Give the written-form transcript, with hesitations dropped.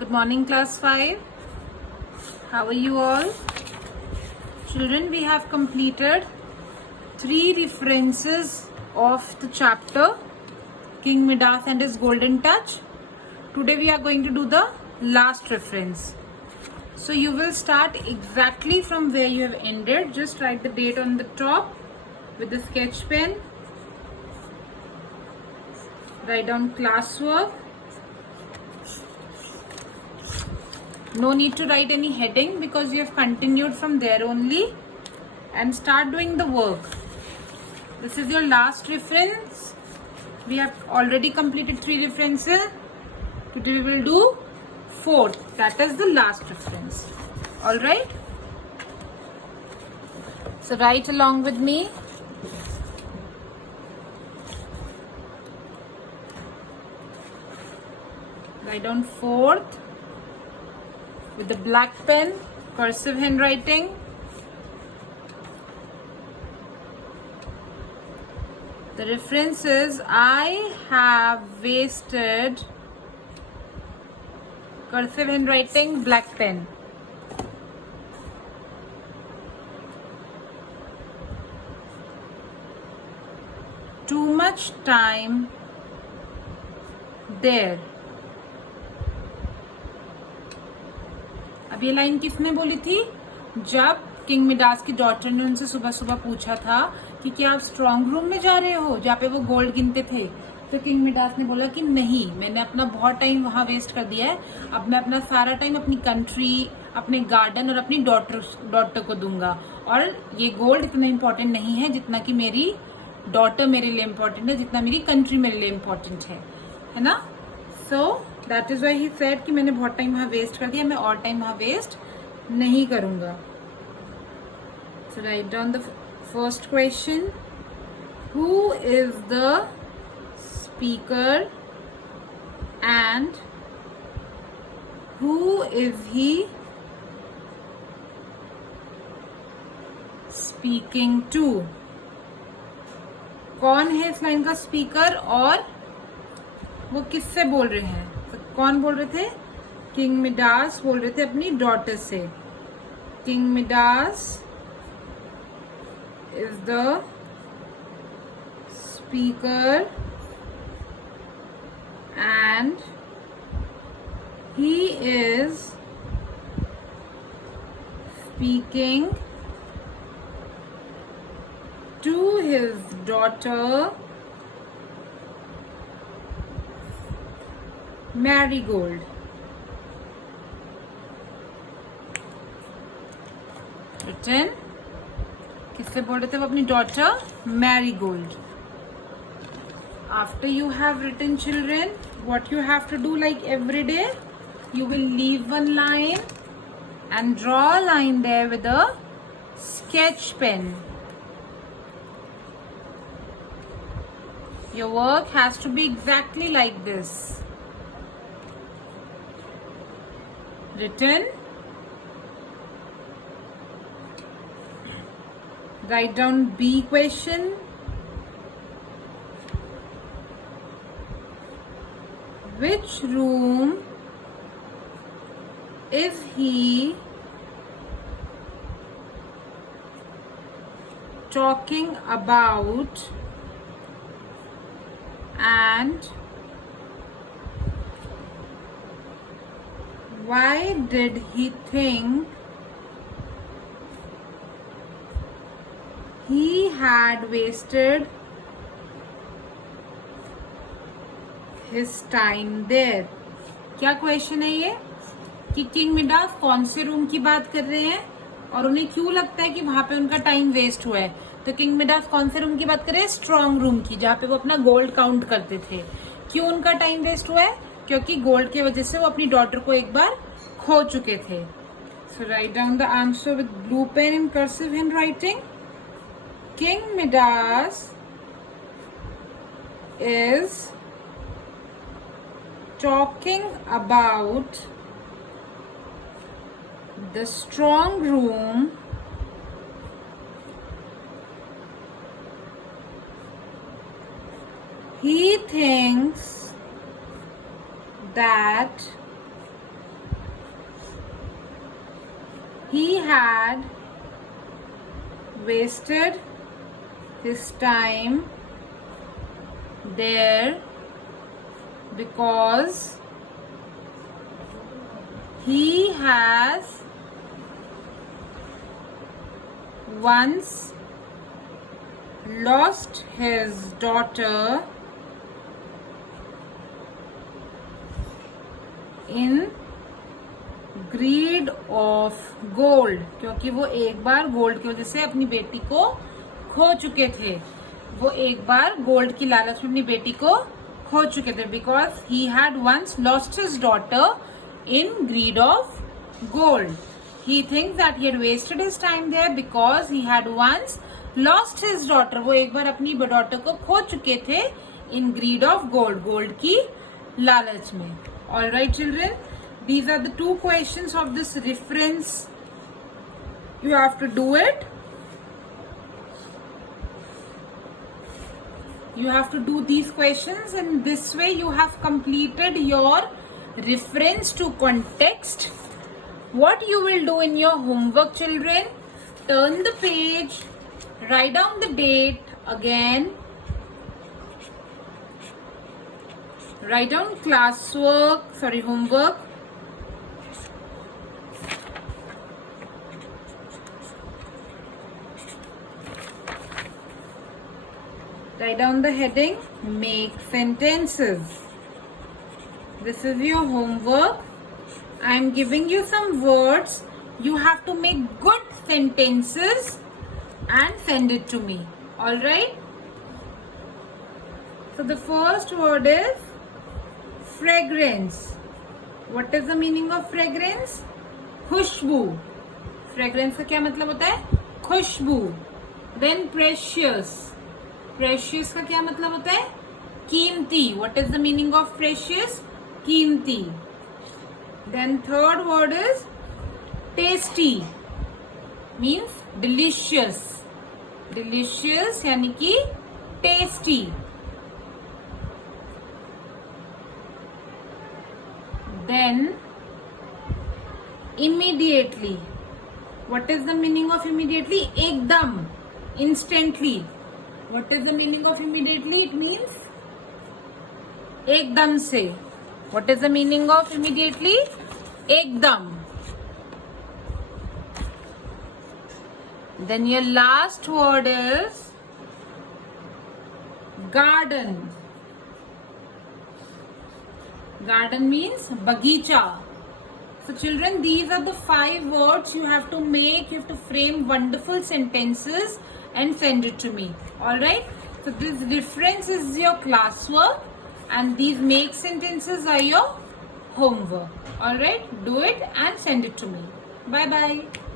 Good morning, class 5. How are you all? Children, we have completed 3 references of the chapter King Midas and his golden touch. Today we are going to do the last reference. So you will start exactly from where you have ended. Just write the date on the top with the sketch pen. Write down classwork. No need to write any heading because you have continued from there only, and start doing the work. This is your last reference. We have already completed 3 references. Today we will do 4th. That is the last reference. Alright? So write along with me. Write down 4th. With the black pen, cursive handwriting. The reference is I have wasted, cursive handwriting, black pen. Too much time there. अब ये line किसने बोली थी? जब king Midas की daughter ने उनसे सुबह सुबह पूछा था कि क्या आप स्ट्रॉन्ग रूम में जा रहे हो जहाँ पे वो गोल्ड गिनते थे, तो किंग मिडास ने बोला कि नहीं, मैंने अपना बहुत टाइम वहां वेस्ट कर दिया है, अब मैं अपना सारा टाइम अपनी कंट्री, अपने गार्डन और अपनी डॉटर को दूंगा, और ये गोल्ड इतना इम्पोर्टेंट नहीं है जितना कि मेरी डॉटर मेरे लिए इम्पोर्टेंट है, जितना मेरी कंट्री मेरे लिए इम्पोर्टेंट है ना? So that is why he said कि मैंने बहुत टाइम वहां वेस्ट कर दिया, मैं और टाइम वहां वेस्ट नहीं करूंगा. So write down the first question. Who is the speaker and who is he speaking to? कौन है इस लाइन का स्पीकर और वो किससे बोल रहे हैं? तो कौन बोल रहे थे? किंग मिडास बोल रहे थे अपनी डॉटर से. King Midas is the speaker and he is speaking to his daughter Marigold. Written. किससे बोल रहे थे वो अपनी daughter? Marigold. After you have written, children, what you have to do like every day, you will leave one line and draw a line there with a sketch pen. Your work has to be exactly like this. Written. Write down B question. Which room is he talking about, and why did he think he had wasted his time there? क्या question है ये कि king Midas कौन से room की बात कर रहे हैं और उन्हें क्यों लगता है कि वहां पे उनका टाइम वेस्ट हुआ है? तो किंग मिडास कौन से रूम की बात कर रहे हैं? स्ट्रॉन्ग रूम की, जहाँ पे वो अपना गोल्ड काउंट करते थे. क्यों उनका टाइम वेस्ट हुआ है? क्योंकि गोल्ड की वजह से वो अपनी डॉटर को एक बार खो चुके थे. So write down the answer with blue pen in cursive hand writing. King Midas is talking about the strong room He thinks that he had wasted his time there because he has once lost his daughter in greed of gold, क्योंकि वो एक बार gold की वजह से अपनी बेटी को खो चुके थे। वो एक बार गोल्ड की लालच में अपनी बेटी को खो चुके थे। Because he had once lost his daughter in greed of gold. He thinks that he had wasted his time there because he had once lost his daughter. वो एक बार अपनी डॉटर को खो चुके थे in greed of gold, gold की लालच में। All right, children, these are the two questions of this reference. You have to do it. You have to do these questions, and this way you have completed your reference to context. What you will do in your homework, children, turn the page, write down the date again, write down homework. Write down the heading, make sentences. This is your homework. I am giving you some words. You have to make good sentences and send it to me. All right? So the first word is fragrance. What is the meaning of fragrance? Khushboo. Fragrance का क्या मतलब होता है? खुशबू। Then precious. Precious का क्या मतलब होता है? कीमती। What is the meaning of precious? कीमती। Then third word is tasty. Means delicious. Delicious यानी कि tasty. Then immediately. What is the meaning of immediately? एकदम, instantly. What is the meaning of immediately? It means एकदम से. What is the meaning of immediately? एकदम. Then your last word is garden. Garden means bagicha. So children, these are the 5 words you have to make. You have to frame wonderful sentences and send it to me. Alright? So this reference is your classwork and these make sentences are your homework. Alright? Do it and send it to me. Bye bye.